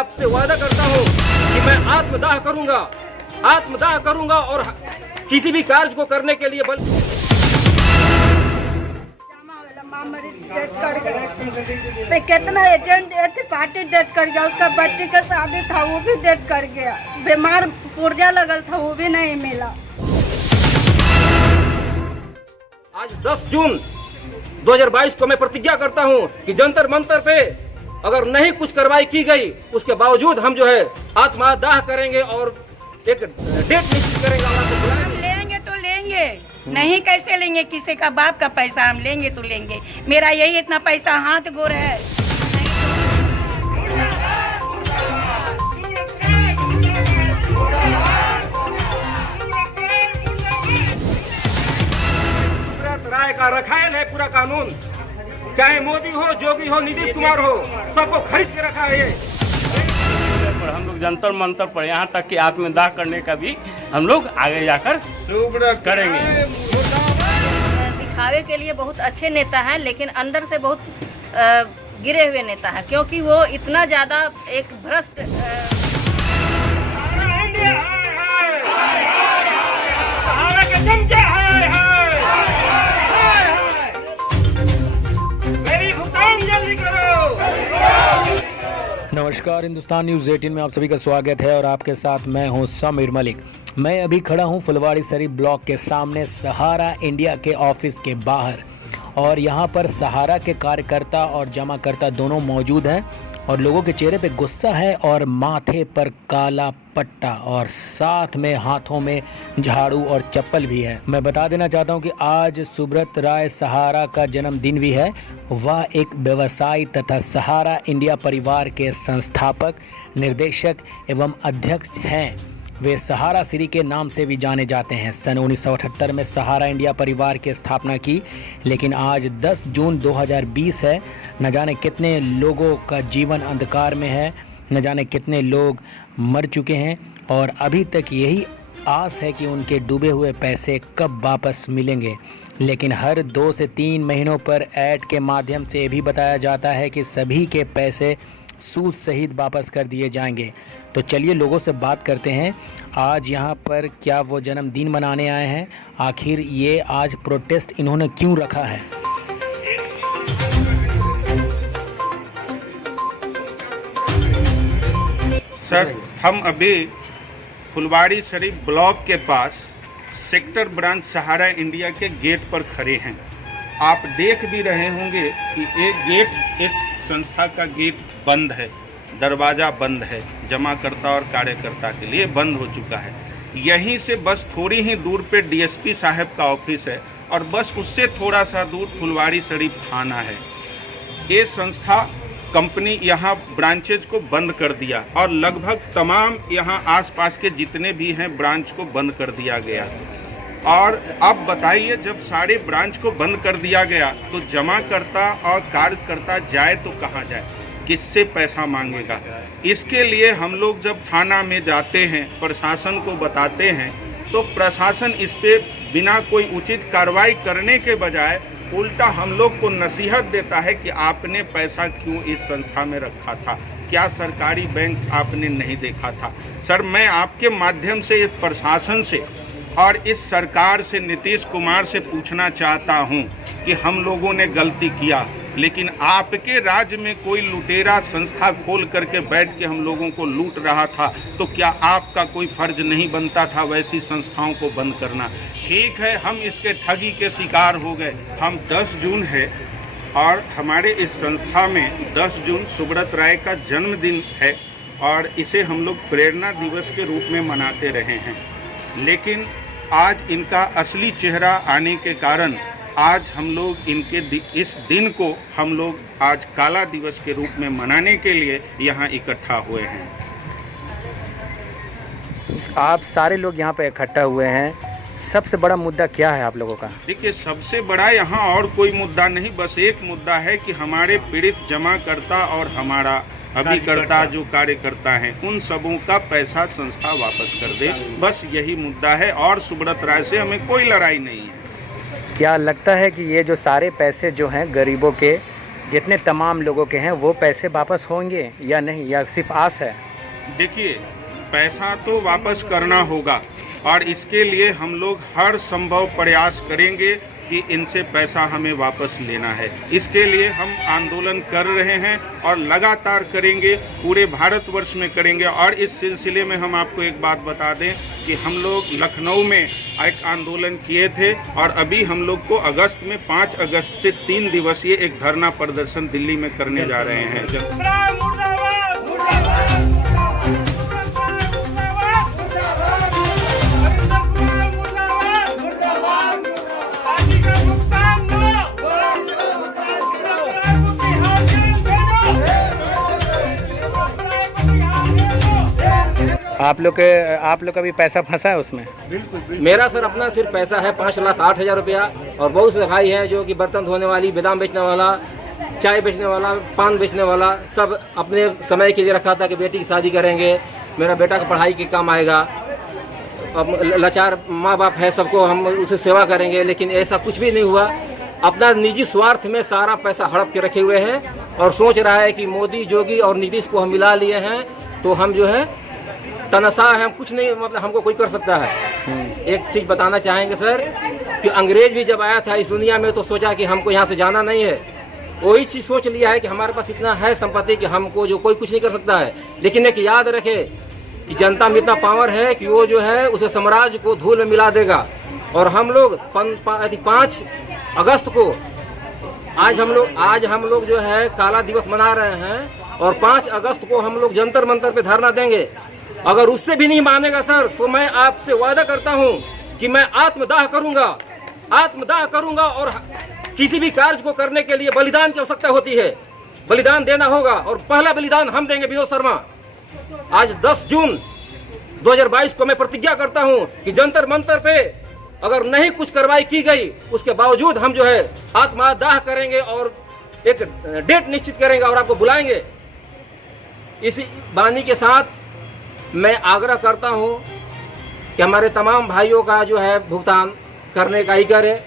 आपसे वादा करता हूँ कि मैं आत्मदाह करूंगा और किसी भी कार्य को करने के लिए कितना एजेंट पार्टी डेट कर गया, उसका बच्चे का शादी था वो भी डेट कर गया, बीमार पुर्जा लगल था वो भी नहीं मिला। आज 10 जून 2022 को मैं प्रतिज्ञा करता हूं कि जंतर मंतर पे अगर नहीं कुछ कार्रवाई की गई उसके बावजूद हम जो है आत्मदाह करेंगे और एक डेट निश्चित करेंगे। हम लेंगे तो लेंगे, नहीं कैसे लेंगे? किसी का बाप का पैसा हम लेंगे तो लेंगे। मेरा यही इतना पैसा हाथ गोर है। राय का रखायल है पूरा कानून, चाहे मोदी हो, जोगी हो, नीतीश कुमार हो, सबको खरीद के रखा है ये। पर हम लोग जंतर मंतर पर यहाँ तक कि आत्मदाह करने का भी हम लोग आगे जाकर करेंगे। दिखावे के लिए बहुत अच्छे नेता हैं, लेकिन अंदर से बहुत गिरे हुए नेता हैं, क्योंकि वो इतना ज्यादा एक भ्रष्ट नमस्कार, हिंदुस्तान न्यूज़ 18 में आप सभी का स्वागत है और आपके साथ मैं हूं समीर मलिक। मैं अभी खड़ा हूं फुलवाड़ी शरीफ ब्लॉक के सामने सहारा इंडिया के ऑफिस के बाहर, और यहां पर सहारा के कार्यकर्ता और जमाकर्ता दोनों मौजूद हैं और लोगों के चेहरे पे गुस्सा है और माथे पर काला पट्टा और साथ में हाथों में झाड़ू और चप्पल भी है। मैं बता देना चाहता हूं कि आज सुब्रत राय सहारा का जन्मदिन भी है। वह एक व्यवसायी तथा सहारा इंडिया परिवार के संस्थापक, निर्देशक एवं अध्यक्ष हैं। वे सहारा श्री के नाम से भी जाने जाते हैं। सन 1978 में सहारा इंडिया परिवार की स्थापना की, लेकिन आज 10 जून 2020 है। न जाने कितने लोगों का जीवन अंधकार में है, न जाने कितने लोग मर चुके हैं और अभी तक यही आस है कि उनके डूबे हुए पैसे कब वापस मिलेंगे। लेकिन हर 2 से 3 महीनों पर ऐड के माध्यम से भी बताया जाता है कि सभी के पैसे सूद सहित वापस कर दिए जाएंगे। तो चलिए लोगों से बात करते हैं, आज यहाँ पर क्या वो जन्मदिन मनाने आए हैं, आखिर ये आज प्रोटेस्ट इन्होंने क्यों रखा है। सर, हम अभी फुलवाड़ी शरीफ ब्लॉक के पास सेक्टर ब्रांच सहारा इंडिया के गेट पर खड़े हैं। आप देख भी रहे होंगे कि एक गेट, इस संस्था का गेट बंद है, दरवाज़ा बंद है, जमाकर्ता और कार्यकर्ता के लिए बंद हो चुका है। यहीं से बस थोड़ी ही दूर पे डीएसपी साहब का ऑफिस है और बस उससे थोड़ा सा दूर फुलवाड़ी शरीफ थाना है। ये संस्था कंपनी यहाँ ब्रांचेज को बंद कर दिया और लगभग तमाम यहाँ आसपास के जितने भी हैं ब्रांच को बंद कर दिया गया। और अब बताइए, जब सारे ब्रांच को बंद कर दिया गया तो जमाकर्ता और कार्यकर्ता जाए तो कहाँ जाए, किससे पैसा मांगेगा। इसके लिए हम लोग जब थाना में जाते हैं, प्रशासन को बताते हैं, तो प्रशासन इस पे बिना कोई उचित कार्रवाई करने के बजाय उल्टा हम लोग को नसीहत देता है कि आपने पैसा क्यों इस संस्था में रखा था, क्या सरकारी बैंक आपने नहीं देखा था। सर, मैं आपके माध्यम से इस प्रशासन से और इस सरकार से, नीतीश कुमार से पूछना चाहता हूं कि हम लोगों ने गलती किया, लेकिन आपके राज्य में कोई लुटेरा संस्था खोल करके बैठ के हम लोगों को लूट रहा था, तो क्या आपका कोई फर्ज नहीं बनता था वैसी संस्थाओं को बंद करना। ठीक है, हम इसके ठगी के शिकार हो गए। हम 10 जून है और हमारे इस संस्था में 10 जून सुब्रत राय का जन्मदिन है और इसे हम लोग प्रेरणा दिवस के रूप में मनाते रहे हैं। लेकिन आज इनका असली चेहरा आने के कारण आज हम लोग इनके इस दिन को हम लोग आज काला दिवस के रूप में मनाने के लिए यहाँ इकट्ठा हुए हैं। आप सारे लोग यहाँ पे इकट्ठा हुए हैं, सबसे बड़ा मुद्दा क्या है आप लोगों का? देखिए, सबसे बड़ा यहाँ और कोई मुद्दा नहीं, बस एक मुद्दा है कि हमारे पीड़ित जमाकर्ता और हमारा अभिकर्ता जो कार्यकर्ता हैं, उन सबों का पैसा संस्था वापस कर दे, बस यही मुद्दा है। और सुब्रत राय से हमें कोई लड़ाई नहीं है। क्या लगता है कि ये जो सारे पैसे जो हैं गरीबों के, जितने तमाम लोगों के हैं वो पैसे वापस होंगे या नहीं, या सिर्फ आस है? देखिए, पैसा तो वापस करना होगा और इसके लिए हम लोग हर संभव प्रयास करेंगे कि इनसे पैसा हमें वापस लेना है। इसके लिए हम आंदोलन कर रहे हैं और लगातार करेंगे, पूरे भारतवर्ष में करेंगे। और इस सिलसिले में हम आपको एक बात बता दें कि हम लोग लखनऊ में एक आंदोलन किए थे और अभी हम लोग को अगस्त में 5 अगस्त से 3 दिवसीय एक धरना प्रदर्शन दिल्ली में करने जा रहे हैं। आप लोग का भी पैसा फंसा है उसमें? मेरा सर अपना सिर्फ पैसा है 5,08,000 रुपया, और बहुत से भाई हैं जो कि बर्तन धोने वाली, बादाम बेचने वाला, चाय बेचने वाला, पान बेचने वाला, सब अपने समय के लिए रखा था कि बेटी की शादी करेंगे, मेरा बेटा की पढ़ाई के काम आएगा। अब लाचार माँ बाप है, सबको हम उसे सेवा करेंगे, लेकिन ऐसा कुछ भी नहीं हुआ। अपना निजी स्वार्थ में सारा पैसा हड़प के रखे हुए हैं और सोच रहा है कि मोदी, योगी और नीतीश को हम मिला लिए हैं तो हम जो है तनसा है, हम कुछ नहीं, मतलब हमको कोई कर सकता है। एक चीज़ बताना चाहेंगे सर कि अंग्रेज भी जब आया था इस दुनिया में तो सोचा कि हमको यहाँ से जाना नहीं है, वही चीज़ सोच लिया है कि हमारे पास इतना है संपत्ति कि हमको जो कोई कुछ नहीं कर सकता है। लेकिन एक याद रखे कि जनता में इतना पावर है कि वो जो है उसे साम्राज्य को धूल में मिला देगा। और हम लोग 5 अगस्त को आज हम लोग जो है काला दिवस मना रहे हैं और 5 अगस्त को हम लोग जंतर मंतर पे धरना देंगे। अगर उससे भी नहीं मानेगा सर तो मैं आपसे वादा करता हूं कि मैं आत्मदाह करूंगा और किसी भी कार्य को करने के लिए बलिदान की आवश्यकता होती है, बलिदान देना होगा और पहला बलिदान हम देंगे। विनोद शर्मा, आज 10 जून 2022 को मैं प्रतिज्ञा करता हूं कि जंतर मंतर पे अगर नहीं कुछ कार्रवाई की गई उसके बावजूद हम जो है आत्मदाह करेंगे और एक डेट निश्चित करेंगे और आपको बुलाएंगे। इसी वाणी के साथ मैं आग्रह करता हूं कि हमारे तमाम भाइयों का जो है भुगतान करने का ही करें,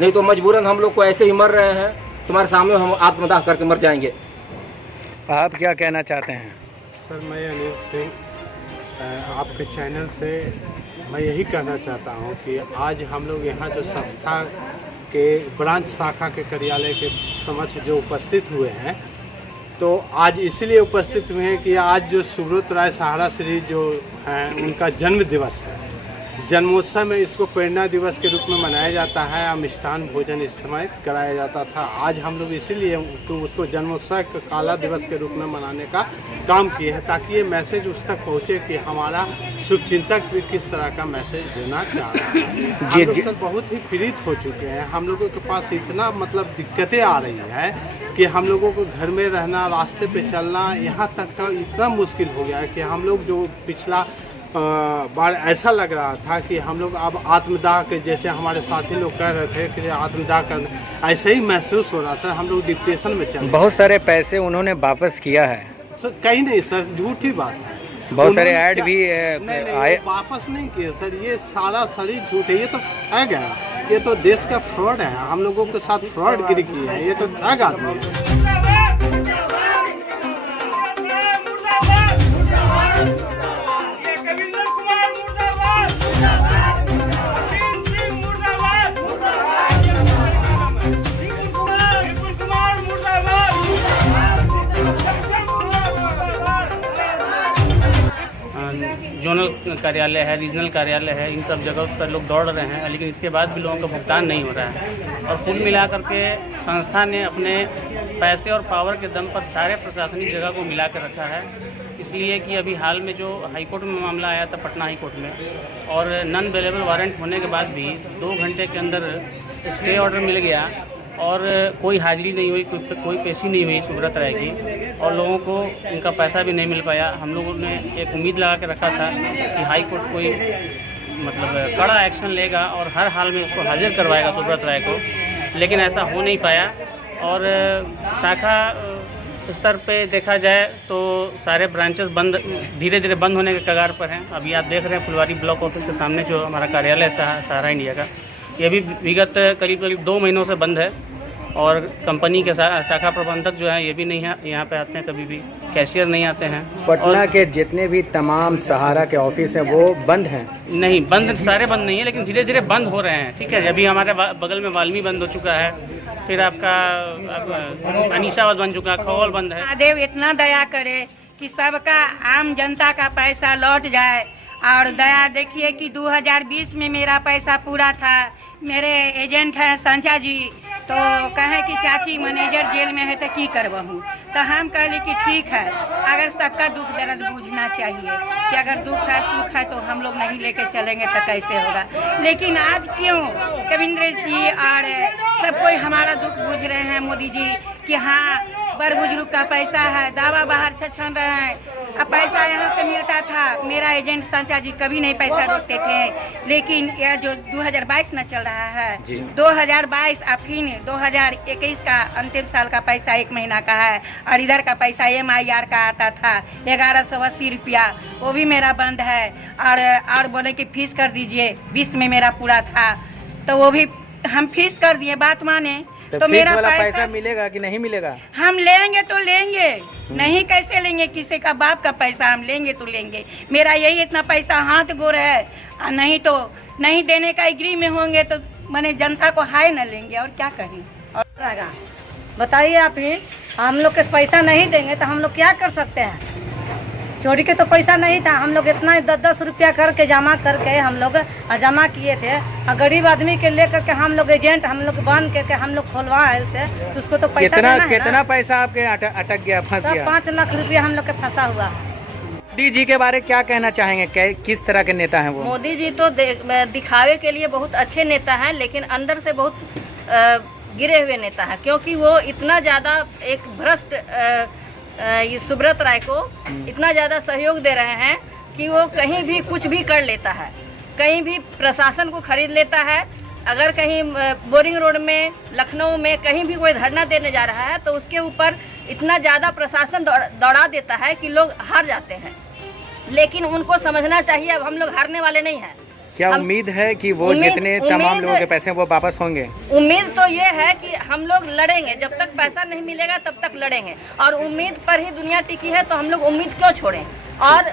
नहीं तो मजबूरन हम लोग को ऐसे ही मर रहे हैं, तुम्हारे सामने हम आत्मदाह करके मर जाएंगे। आप क्या कहना चाहते हैं? सर, मैं अनिल सिंह, आपके चैनल से मैं यही कहना चाहता हूं कि आज हम लोग यहाँ जो संस्था के ब्रांच शाखा के कार्यालय के समक्ष जो उपस्थित हुए हैं, तो आज इसलिए उपस्थित हुए हैं कि आज जो सुब्रत राय सहारा श्री जो हैं उनका जन्म दिवस है। जन्मोत्सव में इसको प्रेरणा दिवस के रूप में मनाया जाता है और मिष्ठान भोजन इस समय कराया जाता था। आज हम लोग इसीलिए उसको जन्मोत्सव का काला दिवस के रूप में मनाने का काम किए हैं ताकि ये मैसेज उस तक पहुँचे कि हमारा शुभचिंतक भी किस तरह का मैसेज देना चाह रहा है। हम लोग सर बहुत ही पीड़ित हो चुके हैं, हम लोगों के पास इतना मतलब दिक्कतें आ रही है कि हम लोगों को घर में रहना, रास्ते पे चलना, यहाँ तक का इतना मुश्किल हो गया है कि हम लोग जो पिछला बार ऐसा लग रहा था कि हम लोग अब आत्मदाह के जैसे हमारे साथी लोग कह रहे थे कि आत्मदाह कर, ऐसे ही महसूस हो रहा सर। हम लोग डिप्रेशन में चल रहे। बहुत सारे पैसे उन्होंने वापस किया है सर, कहीं नहीं सर, झूठी बात है। बहुत सारे ऐड भी आए, वापस नहीं किए सर, ये सारा सरी झूठ है, ये तो ठग है, ये तो देश का फ्रॉड है। हम लोगों के साथ फ्रॉड गिरी की है, ये तो ठग आदमी है। जोनल कार्यालय है, रीजनल कार्यालय है, इन सब जगहों पर लोग दौड़ रहे हैं, लेकिन इसके बाद भी लोगों का भुगतान नहीं हो रहा है। और कुल मिलाकर के संस्था ने अपने पैसे और पावर के दम पर सारे प्रशासनिक जगह को मिला कर रखा है। इसलिए कि अभी हाल में जो हाईकोर्ट में मामला आया था पटना हाईकोर्ट में, और नॉन अवेलेबल वारंट होने के बाद भी 2 घंटे के अंदर स्टे ऑर्डर मिल गया और कोई हाजिरी नहीं हुई, कोई पेशी नहीं हुई सुब्रत राय की, और लोगों को उनका पैसा भी नहीं मिल पाया। हम लोगों ने एक उम्मीद लगा के रखा था कि हाई कोर्ट कोई मतलब कड़ा एक्शन लेगा और हर हाल में उसको हाजिर करवाएगा सुब्रत राय को, लेकिन ऐसा हो नहीं पाया। और शाखा स्तर पे देखा जाए तो सारे ब्रांचेस धीरे धीरे बंद होने के कगार पर हैं। अभी आप देख रहे हैं फुलवारी ब्लॉक ऑफिस के सामने जो हमारा कार्यालय सहारा इंडिया का, ये भी विगत करीब 2 महीनों से बंद है। और कंपनी के शाखा प्रबंधक जो है ये भी नहीं है यहाँ पे आते हैं, कभी भी कैशियर नहीं आते हैं। पटना के जितने भी तमाम सहारा के ऑफिस हैं वो बंद हैं? नहीं, बंद सारे बंद नहीं है, लेकिन धीरे धीरे बंद हो रहे हैं। ठीक है, अभी हमारे बगल में वाल्मी बंद हो चुका है, फिर आपका अनीसाबाद बन चुका है, खौल बंद है। महादेव इतना दया करे कि सबका आम जनता का पैसा लौट जाए। और दया देखिए कि 2020 में मेरा पैसा पूरा था। मेरे एजेंट हैं संचा जी, तो कहे कि चाची मैनेजर जेल में है तो की करबहूँ। तो हम कहले कि ठीक है, अगर सबका दुख दर्द बूझना चाहिए कि अगर दुख है सुख है तो हम लोग नहीं लेके चलेंगे तो कैसे होगा। लेकिन आज क्यों कविंद्र जी और सब कोई हमारा दुख बूझ रहे हैं मोदी जी कि हाँ बड़ बुजुर्ग का पैसा है, दावा बाहर छछन रहे हैं। अब पैसा यहाँ से मिलता था, मेरा एजेंट संचा जी कभी नहीं पैसा रोकते थे। लेकिन यह जो 2022 न चल रहा है, 2022 और फिर 2021 का अंतिम साल का पैसा 1 महीना का है, और इधर का पैसा MIR का आता था 1180 रुपया, वो भी मेरा बंद है। और बोले कि फीस कर दीजिए, 20 में मेरा पूरा था तो वो भी हम फीस कर दिए, बात माने तो मेरा पैसा मिलेगा कि नहीं मिलेगा? हम लेंगे तो लेंगे, नहीं कैसे लेंगे? किसी का बाप का पैसा हम लेंगे तो लेंगे। मेरा यही इतना पैसा हाथ गोर है, नहीं तो नहीं देने का एग्री में होंगे तो मैंने जनता को हाय न लेंगे और क्या करें। और बताइए आप ही, हम लोग के पैसा नहीं देंगे तो हम लोग क्या कर सकते हैं? चोरी के तो पैसा नहीं था, हम लोग इतना 10-10 रुपया करके जमा करके हम लोग जमा किए थे। और गरीब आदमी के लेकर के हम लोग एजेंट हम लोग बन करके हम लोग खोलवाए उसे, तो उसको तो पैसा देना है। कितना पैसा आपके अटक गया, फंस गया? 5 लाख रुपया हम लोग के फंसा हुआ है। मोदी जी के बारे क्या कहना चाहेंगे, किस तरह के नेता हैं वो? मोदी जी तो दिखावे के लिए बहुत अच्छे नेता हैं, लेकिन अंदर से बहुत गिरे हुए नेता हैं, क्योंकि वो इतना ज़्यादा एक भ्रष्ट ये सुब्रत राय को इतना ज़्यादा सहयोग दे रहे हैं कि वो कहीं भी कुछ भी कर लेता है, कहीं भी प्रशासन को खरीद लेता है। अगर कहीं बोरिंग रोड में, लखनऊ में कहीं भी कोई धरना देने जा रहा है तो उसके ऊपर इतना ज़्यादा प्रशासन दौड़ा देता है कि लोग हार जाते हैं। लेकिन उनको समझना चाहिए अब हम लोग हारने वाले नहीं हैं। क्या उम्मीद है कि वो जितने तमाम लोगों के पैसे वो वापस होंगे? उम्मीद तो ये है कि हम लोग लड़ेंगे, जब तक पैसा नहीं मिलेगा तब तक लड़ेंगे, और उम्मीद पर ही दुनिया टिकी है, तो हम लोग उम्मीद क्यों छोड़ें। और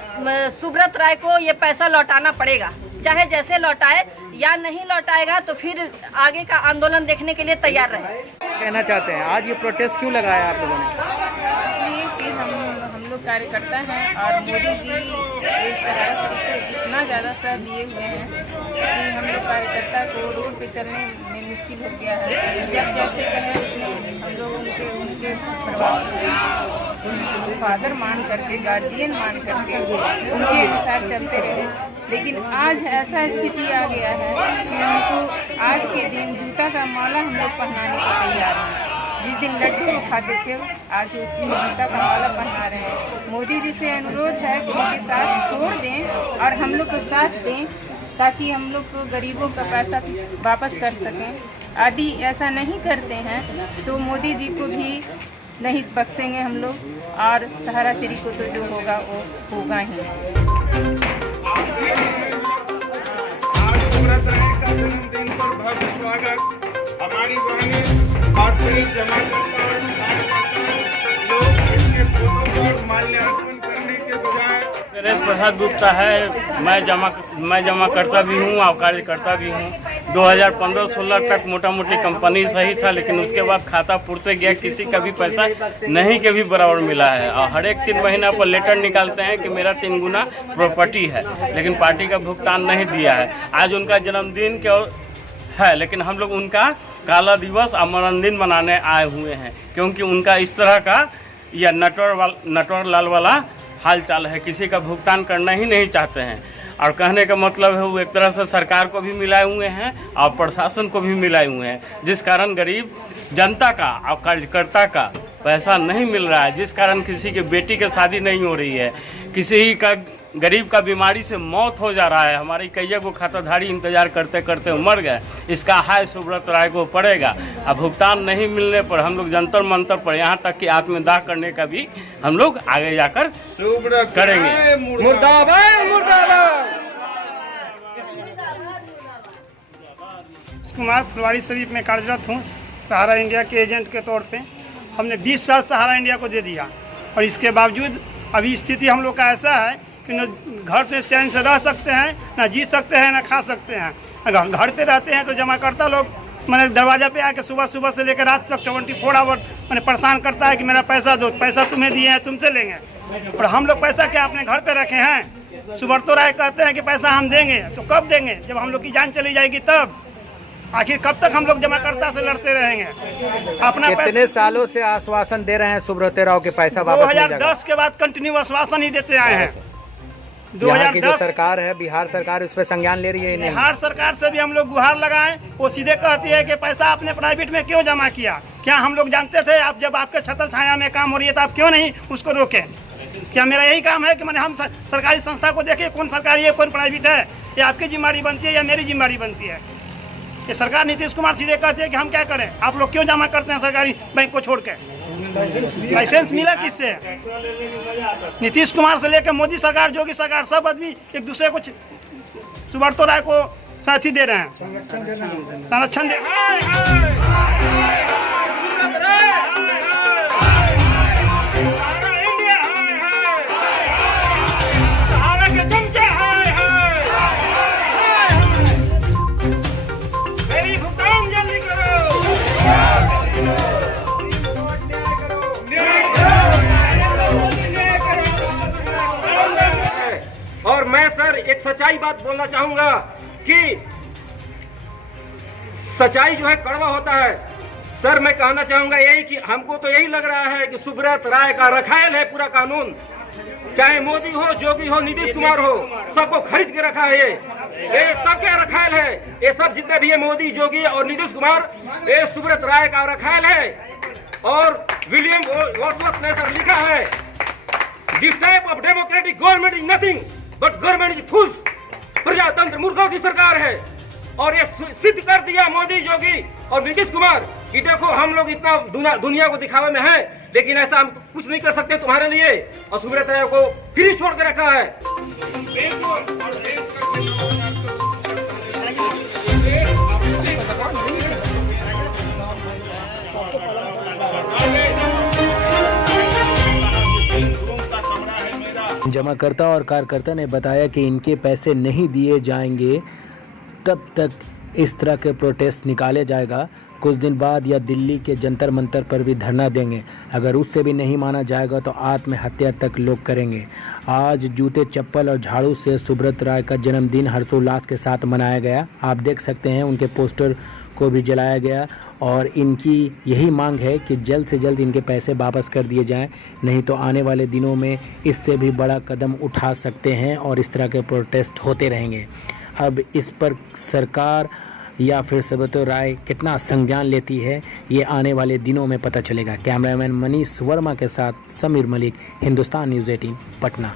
सुब्रत राय को ये पैसा लौटाना पड़ेगा, चाहे जैसे लौटाए, या नहीं लौटाएगा तो फिर आगे का आंदोलन देखने के लिए तैयार रहे। कहना चाहते हैं आज ये प्रोटेस्ट क्यों लगाया आप लोगों ने? इसलिए कि हम लोग कार्यकर्ता हैं और मोदी जी इस तरह से इतना ज़्यादा साथ दिए हुए हैं कि हम लोग कार्यकर्ता को रोड पे चलने में मुश्किल हो गया है। जब जैसे कहें उसमें हम लोग उनके फादर मान करके, गार्जियन मान करके उनके अनुसार चलते रहे। लेकिन आज ऐसा स्थिति आ गया है कि हमको आज के दिन जूता का माला हम लोग पहनाने को तैयार हैं। जिस दिन लड्डू खाते थे आज उस दिन जूता का माला पहना रहे हैं। मोदी जी से अनुरोध है कि उनके साथ छोड़ दें और हम लोग को साथ दें, ताकि हम लोग को गरीबों का पैसा वापस कर सकें। यदि ऐसा नहीं करते हैं तो मोदी जी को भी नहीं बख्शेंगे हम लोग, और सहारा श्री को तो जो होगा वो होगा ही। आज सुब्रत राय का जन्मदिन पर भव्य स्वागत हमारी बहनें और कई जमाकर्ता और लोग इनके फोटो पर माल्यार्पण करने के बजाय। नरेश प्रसाद गुप्ता है, मैं जमा करता भी हूँ और कार्यकर्ता भी हूँ। 2015-16 तक मोटा मोटी कंपनी सही था, लेकिन उसके बाद खाता पुरते गया, किसी का भी पैसा नहीं के भी बराबर मिला है। और हर एक 3 महीना पर लेटर निकालते हैं कि मेरा 3 गुना प्रॉपर्टी है, लेकिन पार्टी का भुगतान नहीं दिया है। आज उनका जन्मदिन है, लेकिन हम लोग उनका काला दिवस और मनोरंजन मनाने आए हुए हैं, क्योंकि उनका इस तरह का या नटवर लाल वाला हाल चाल है, किसी का भुगतान करना ही नहीं चाहते हैं। और कहने का मतलब है वो एक तरह से सरकार को भी मिलाए हुए हैं और प्रशासन को भी मिलाए हुए हैं, जिस कारण गरीब जनता का और कार्यकर्ता का पैसा नहीं मिल रहा है, जिस कारण किसी के बेटी की शादी नहीं हो रही है, किसी का गरीब का बीमारी से मौत हो जा रहा है। हमारी कई को खाताधारी इंतजार करते करते मर गए। इसका हाय सुब्रत राय को पड़ेगा। अब भुगतान नहीं मिलने पर हम लोग जंतर मंतर पर, यहाँ तक कि आत्मदाह करने का भी हम लोग आगे जाकर करेंगे। मुर्दाबाद मुर्दाबाद। कुमार फुलवारी शरीफ में कार्यरत हूँ। सहारा इंडिया के एजेंट के तौर पे हमने 20 साल सहारा इंडिया को दे दिया, और इसके बावजूद अभी स्थिति हम लोग का ऐसा है कि न घर पे चैन से रह सकते हैं, ना जी सकते हैं, ना खा सकते हैं। अगर घर पे रहते हैं तो जमाकर्ता लोग मैंने दरवाजा पे आके सुबह से लेकर रात तक 24 आवर मैंने परेशान करता है कि मेरा पैसा दो, पैसा तुम्हें दिए हैं तुमसे लेंगे। और हम लोग पैसा क्या अपने घर पे रखे हैं? सुब्रतो राय कहते हैं कि पैसा हम देंगे, तो कब देंगे? जब हम लोग की जान चली जाएगी तब। आखिर कब तक हम लोग जमाकर्ता से लड़ते रहेंगे? अपना कितने सालों से आश्वासन दे रहे हैं सुब्रतो राव के पैसा वापस मिल जाएगा? 2010 के बाद कंटिन्यू आश्वासन ही देते आए हैं। यहाँ की जो सरकार है, बिहार सरकार, उस पर संज्ञान ले रही है? नहीं, बिहार सरकार से भी हम लोग गुहार लगाएं, वो सीधे कहती है कि पैसा आपने प्राइवेट में क्यों जमा किया? क्या हम लोग जानते थे? आप जब आपके छतर छाया में काम हो रही है तो आप क्यों नहीं उसको रोके? क्या मेरा यही काम है कि मैंने हम सरकारी संस्था को देखे कौन सरकारी है कौन प्राइवेट है? ये आपकी जिम्मेदारी बनती है या मेरी जिम्मेदारी बनती है? ये सरकार नीतीश कुमार सीधे कहते हैं कि हम क्या करें, आप लोग क्यों जमा करते हैं सरकारी बैंक को छोड़ के? लाइसेंस मिला किससे? नीतीश कुमार से लेकर मोदी सरकार, योगी सरकार, सब आदमी एक दूसरे को सुब्रतो राय को साथी दे रहे हैं, संरक्षण दे। और मैं सर एक सच्चाई बात बोलना चाहूंगा कि सच्चाई जो है कड़वा होता है। सर मैं कहना चाहूंगा यही कि हमको तो यही लग रहा है कि सुब्रत राय का रखायल है पूरा कानून, चाहे मोदी हो, योगी हो, नीतीश कुमार हो, सबको खरीद के रखा है। ये सबके रखायल है, ये सब जितने भी है मोदी, योगी और नीतीश कुमार, ये सुब्रत राय का रखायल है। और विलियम वर्ड्सवर्थ ने सर लिखा है, this type of democratic government is nothing but government is fools. प्रजातंत्र मूर्खों की सरकार है। और ये सिद्ध कर दिया मोदी, योगी और नीतीश कुमार कि देखो हम लोग इतना दुनिया को दिखावे में है, लेकिन ऐसा हम कुछ नहीं कर सकते तुम्हारे लिए। और सुब्रत राय को फ्री छोड़ के रखा है। जमाकर्ता और कार्यकर्ता ने बताया कि इनके पैसे नहीं दिए जाएंगे तब तक इस तरह के प्रोटेस्ट निकाले जाएगा। कुछ दिन बाद या दिल्ली के जंतर मंतर पर भी धरना देंगे। अगर उससे भी नहीं माना जाएगा तो आत्महत्या तक लोग करेंगे। आज जूते, चप्पल और झाड़ू से सुब्रत राय का जन्मदिन हर्षोल्लास के साथ मनाया गया। आप देख सकते हैं उनके पोस्टर को भी जलाया गया और इनकी यही मांग है कि जल्द से जल्द इनके पैसे वापस कर दिए जाएं, नहीं तो आने वाले दिनों में इससे भी बड़ा कदम उठा सकते हैं और इस तरह के प्रोटेस्ट होते रहेंगे। अब इस पर सरकार या फिर सुब्रतो राय कितना संज्ञान लेती है, ये आने वाले दिनों में पता चलेगा। कैमरामैन मनीष वर्मा के साथ समीर मलिक, हिंदुस्तान न्यूज़ 18 पटना।